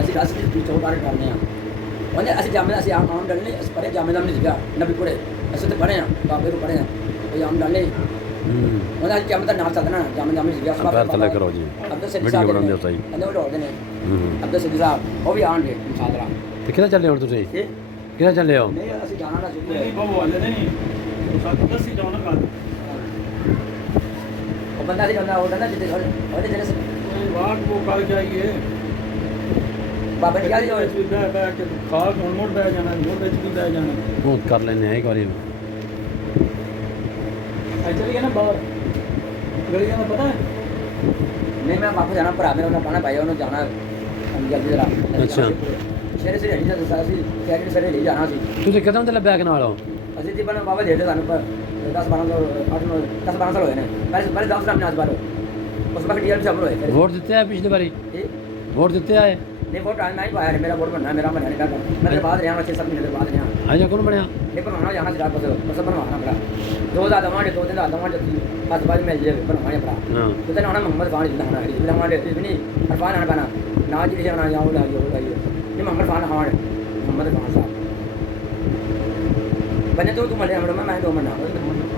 ਸੀਗਾ ਅਸੀਂ 10 ਦੀ ਚੌਕਾਰ ਕਰਨੇ ਆ ਉਹਨੇ ਅਸੀਂ ਜਾਮੇ ਅਸੀਂ ਆਮ ਡਲਨੇ ਅਸੀਂ ਪਰੇ ਜਾਮੇ ਦਾ ਨਹੀਂ ਸੀਗਾ ਨਬੀ ਕੋਲੇ ਅਸੀਂ ਤੇ ਪੜੇ ਆ ਬਾਬੇ ਨੂੰ ਪੜੇ ਆ ਇਹ ਆਮ ਡਲਨੇ ਉਹਦਾ ਜਾਮੇ ਦਾ ਨਾਲ ਚੱਲਣਾ ਜਾਮੇ ਸੀਗਾ ਸਭ ਪੈਰ ਥੱਲੇ ਕਰੋ ਜੀ ਵੀਡੀਓ ਬਣਾਉਂਦੇ ਹੋ ਸਹੀ ਇਹਨੇ ਉਡਾਉਂਦੇ ਨੇ ਅਬਦੁਲ ਸਿੱਧੀ ਸਾਹਿਬ ਉਹ ਵੀ ਆਣਗੇ ਇਨਸ਼ਾਅੱਲਾ ਤੇ ਕਿਹਦਾ ਚੱਲੇ ਹੁਣ ਤੁਸੀਂ ਕਿਹਦਾ ਚੱਲੇ ਹੋ ਨਹੀਂ ਅਸੀਂ ਜਾਣਾ ਨਾ ਸ਼ੁਰੂ ਨਹੀਂ ਬਾਬੂ ਵਾਲੇ ਨਹੀਂ ਸਾਥ ਦੱਸੀ ਜਾਣਾ ਕਰ ਉਹ ਬੰਦਾ ਸੀ ਕਹਿੰਦਾ ਉਹ ਕਹਿੰਦਾ ਜਿੱਦੇ ਉਹਦੇ ਜਿਹੜੇ ਵਾਟ ਉਹ ਕਰ ਜਾਈਏ ਬਾਬਾ ਜੀ ਆ ਜੋ ਬੈ ਕੇ ਖਾਲ ਹੁਣ ਮੋੜ ਬੈ ਜਾਣਾ ਮੋੜ ਵਿੱਚ ਵੀ ਬੈ ਜਾਣਾ ਬਹੁਤ ਕਰ ਲੈਣੇ ਆ ਇੱਕ ਵਾਰੀ ਚਲੀ ਗਿਆ ਨਾ ਬਾਹਰ ਗਲੀਆਂ ਦਾ ਪਤਾ ਹੈ ਨਹੀਂ ਮੈਂ ਵਾਪਸ ਜਾਣਾ ਭਰਾ ਮੇਰਾ ਉਹਨਾਂ ਪਾਣਾ ਪਾਇਆ ਉਹਨੂੰ ਜਾਣਾ ਜਲਦੀ ਜਰਾ ਅੱਛਾ ਸ਼ਹਿਰ ਸੇ ਨਹੀਂ ਜਾਂਦਾ ਸੀ ਕਿਹੜੇ ਸਾਰੇ ਲਈ ਜਾਣਾ ਸੀ ਤੁਸੀਂ ਕਦਮ ਤੇ ਬੈਗ ਨਾਲ ਹੋ ਅਸੀਂ ਜੀ ਬਣਾ ਬਾਬਾ ਦੇ ਦੇ ਸਾਨੂੰ 10 12 ਸਾਲ ਹੋਏ ਨੇ ਪਹਿਲੇ 10 ਸਾਲ ਨਾਲ ਬਾਅਦ ਉਸ ਵਕਤ ਡੀਐਲ ਸ਼ਾਮਲ ਹੋਏ ਫਿਰ ਵੋਟ ਦਿੱਤੇ ਆ ਪਿਛਲੀ ਵਾਰੀ ਵੋਟ ਦਿੱਤੇ ਆਏ ਨਹੀਂ ਵੋਟ ਆਇਆ ਨਹੀਂ ਪਾਇਆ ਮੇਰਾ ਵੋਟ ਬਣਨਾ ਮੇਰਾ ਬਣਿਆ ਨਹੀਂ ਮੈਂ ਤੇ ਬਾਅਦ ਰਿਹਾ 6-7 ਮਹੀਨੇ ਦੇ ਬਾਅਦ ਰਿਹਾ ਅਜਾ ਕੌਣ ਬਣਿਆ ਇਹ ਬਣਾਉਣਾ ਜਾਣਾ ਸੀ ਬਸ ਬਣਵਾਉਣਾ ਭਰਾ 2 ਦਾ ਦਵਾਂਗੇ 2 ਦਿਨ ਦਾ ਦਵਾਂਗੇ ਹੱਥ ਬਾਅਦ ਮਿਲ ਜੇ ਬਣਵਾਉਣਾ ਭਰਾ ਤੇ ਤਾਂ ਹੁਣ ਮੁਹੰਮਦ ਖਾਨ ਜਿੱਦਾਂ ਹੋਣਾ ਹੈ ਬਣਵਾਉਣਾ ਵੀ ਨਹੀਂ ਅਰਫਾਨ ਆਣਾ ਪੈਣਾ ਨਾ ਜੀ ਜਾਣਾ ਜਾਊਗਾ ਇਹ ਮੁਹੰਮਦ ਖਾਨ ਖਾਨ ਮੁਹੰਮਦ ਖਾਨ ਸਾਹਿਬ बने तो तुम मैं दो मना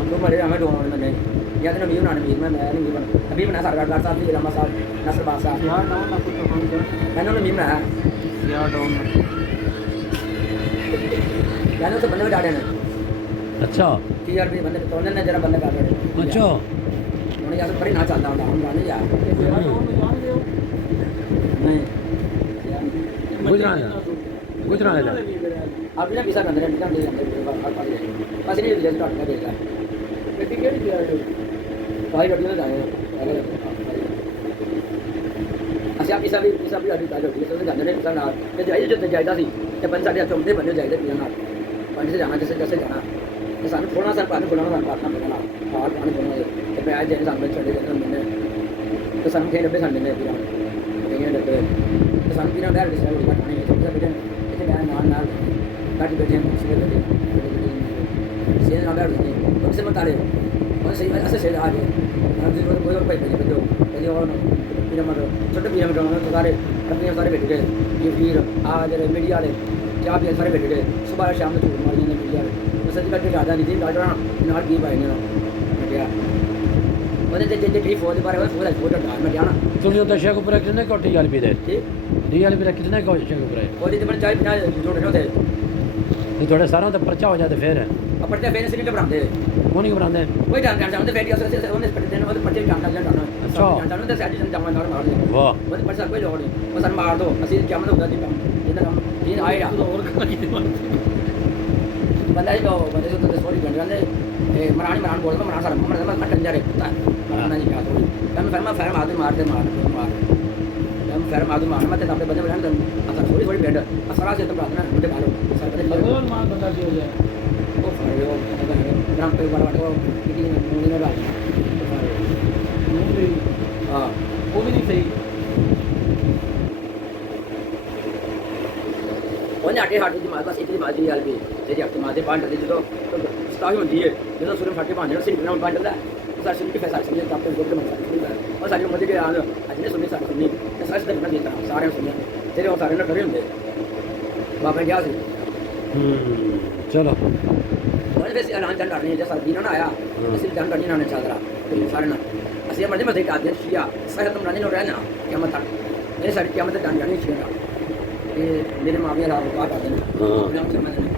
तो मरे हमें दो महीने नहीं या तो मीर नानी मैं नहीं बना अभी बना सरकार साहब जी रामा साहब नसर बादशाह यार डाउन ना कुछ फोन कर मैंने मीर बनाया यार डाउन यार तो बंदे डाले ने अच्छा टीआरपी बंदे तो ने जरा बंदे कर रहे अच्छा उन्हें यार बड़ी ना चलता हूं हम गाने यार नहीं गुजरात आप ना वीसा बंद रहने का बस नहीं दिया स्टार्ट कर देगा बेटी केड़ी दिया है भाई रोटी में जाए अच्छा वीसा भी अभी काल होती है तो जाने ने वीसा ना ते जाई जो ते जायदा सी ते बंद साडे चौंदे बने जायदा पिया ना पंज से जाना जैसे जाना ते सानू थोड़ा सा पानी खोलना ना बात ना और पानी खोलना ते पे आज जे सामने चढ़े जाते मैंने तो सानू थे 90 साल ने पिया ये डबे तो सानू पिया बैठ के सारे पानी है तो बेटे इतने गाय नाल काटी बैठे हैं उसके लिए सेल ना बैठ गए उनसे मत आ रहे और सही ऐसे सेल आ रहे हम दिन कोई और पैसे बचो पहले और पिरामिड छोटे पिरामिड तो सारे अपने सारे बैठ गए ये फिर आज मीडिया वाले क्या भी सारे बैठ गए सुबह शाम में झूठ मारी ने मीडिया वाले तो सच करके ज्यादा नहीं थी डॉक्टर नाल की भाई ने क्या ਉਹਦੇ ਤੇ ਜੇ ਠੀਕ ਹੋ ਦੇ ਬਾਰੇ ਉਹ ਫੋਟੋ ਡਾਲ ਮੈਂ ਜਾਣਾ ਤੁਸੀਂ ਉਹ ਦਸ਼ਾ ਉੱਪਰ ਕਿੰਨੇ ਕੋਟੀ ਵਾਲੀ ਪੀ ਦੇ ਡੀ ਵਾਲੀ ਪੀ ਕਿੰਨੇ ਕੋਟੀ ਉੱਪਰ ਉਹਦੇ ਤੇ ਮੈਂ ਚਾਹ ਬਿਨਾ ਜੋੜੇ ਹੋਤੇ ਇਹ ਤੁਹਾਡੇ ਸਾਰਿਆਂ ਦਾ ਪਰਚਾ ਹੋ ਜਾਂਦਾ ਫੇਰ ਪਰਚਾ ਫੇਰ ਸਿਰ ਘਬਰਾਉਂਦੇ ਕੌਣ ਨਹੀਂ ਘਬਰਾਉਂਦੇ ਕੋਈ ਡਰ ਜਾਂਦੇ ਬੈਠੀ ਉਹਨੇ ਪਰਚੇ ਨੂੰ ਉਹਦੇ ਪਰਚੇ ਡਾਂਡਾ ਲੈਣਾ ਅੱਛਾ ਜਾਣਦਾ ਤੇ ਸਾਡੀ ਜਮਾ ਨਾਲ ਮਾਰ ਦੇ ਵਾਹ ਉਹਦੇ ਪਰਚਾ ਕੋਈ ਲੋੜ ਨਹੀਂ ਬਸ ਮਾਰ ਦੋ ਅਸੀਂ ਜਮਾ ਹੁੰਦਾ ਜੀ ਇਹਦਾ ਕੰਮ ਇਹ ਆਏਗਾ ਹੋਰ ਬੰਦਾ ਹੀ ਬੰਦੇ ਤੋਂ ਸੋਰੀ ਬਣ ਜਾਂਦੇ ਮਰਾਨ ਬੋਲਦਾ ਮਰਾਨ ਸਰ ਮੈਂ ਕੱਟਣ ਜਾ ਰਿਹਾ ਪੁੱਤਾ ਮਰਾਨ ਨਹੀਂ ਕਹਾ ਥੋੜੀ ਮੈਂ ਫਰਮ ਆਦਮੀ ਮਾਰਦੇ ਮਾਰ ਮੈਂ ਫਰਮ ਆਦਮੀ ਮਾਰ ਮੈਂ ਤੇ ਆਪਣੇ ਬੰਦੇ ਬਣਾ ਅਸਾਂ ਥੋੜੀ ਬੈਠ ਅਸਰਾ ਸੇ ਤਾਂ ਪ੍ਰਾਰਥਨਾ ਮੁੰਡੇ ਮਾਰੋ ਸਰ ਬੜੇ ਭਗਵਾਨ ਮਾਨ ਬੰਦਾ ਕੀ ਹੋ ਜਾਏ ਉਹ ਫਾਇਓ ਗ੍ਰਾਮ ਪੇ ਬੜਾ ਵਾਟੋ ਕਿਟੀ ਨੂੰ ਨਾ ਲਾਈ ਹਾਂ ਉਹ ਵੀ ਨਹੀਂ ਸਹੀ ਉਹਨੇ ਆਟੇ ਹਾਟੇ ਦੀ ਮਾਰ ਬਸ ਇਤਨੀ ਮਾਜੀ ਵਾਲ ਵੀ ਜਿਹੜੀ ਹੱਥ ਮਾਰਦੇ ਪੰਡ ਦੇ ਜਦੋਂ ਸਤਾਈ ਹੁੰਦੀ ਹੈ ਜਦੋਂ ਸੂਰਜ ਫਾਟੇ ਭਾਂਡੇ ਨੂੰ ਸਿਰ ਨਾਲ ਪੰਡ ਦਾ ਸਾਡੀ ਸੁਣੀ ਫੈਸਲਾ ਸਮਝ ਤਾਂ ਆਪਣੇ ਗੋਲ ਮੰਨ ਉਹ ਸਾਡੀ ਮਦਦ ਦੇ ਆਲ ਅੱਜ ਨੇ ਸੁਣੀ ਸਾਡੀ ਸੁਣੀ ਤੇ ਸਾਡੀ ਤੇ ਬਣਾ ਦਿੱਤਾ ਸਾਰਿਆਂ ਸੁਣਿਆ ਤੇਰੇ ਉਹ ਸਾਰੇ ਨਾਲ ਖੜੇ ਹੁੰਦੇ ਬਾਬਾ ਗਿਆ ਸੀ ਚਲੋ ਉਹਨੇ ਵੈਸੇ ਐਲਾਨ ਚੱਲ ਰਹੀ ਹੈ ਜੇ ਸਰਦੀ ਨਾ ਆਇਆ ਅਸੀਂ ਜਾਣ ਕਰਨੀ ਨਾ ਚਾਦਰਾ ਸਾਰੇ ਨਾਲ ਅਸੀਂ ਮਰਦੇ ਮਤੇ ਕਾਦੇ ਸ਼ੀਆ ਸਹਿਤ ਮਰਾਨੇ ਨੂੰ ਰਹਿਣਾ ਕਿਆਮਤ ਤੱਕ ਇਹ ਸਾਡੀ ਕਿਆਮਤ ਤੱਕ ਜਾਣੀ ਸ਼ੀਆ ਇਹ ਮੇਰੇ ਮਾਪੇ ਰਾਤ ਬਾਤ ਆਦੇ ਨੇ ਹਾਂ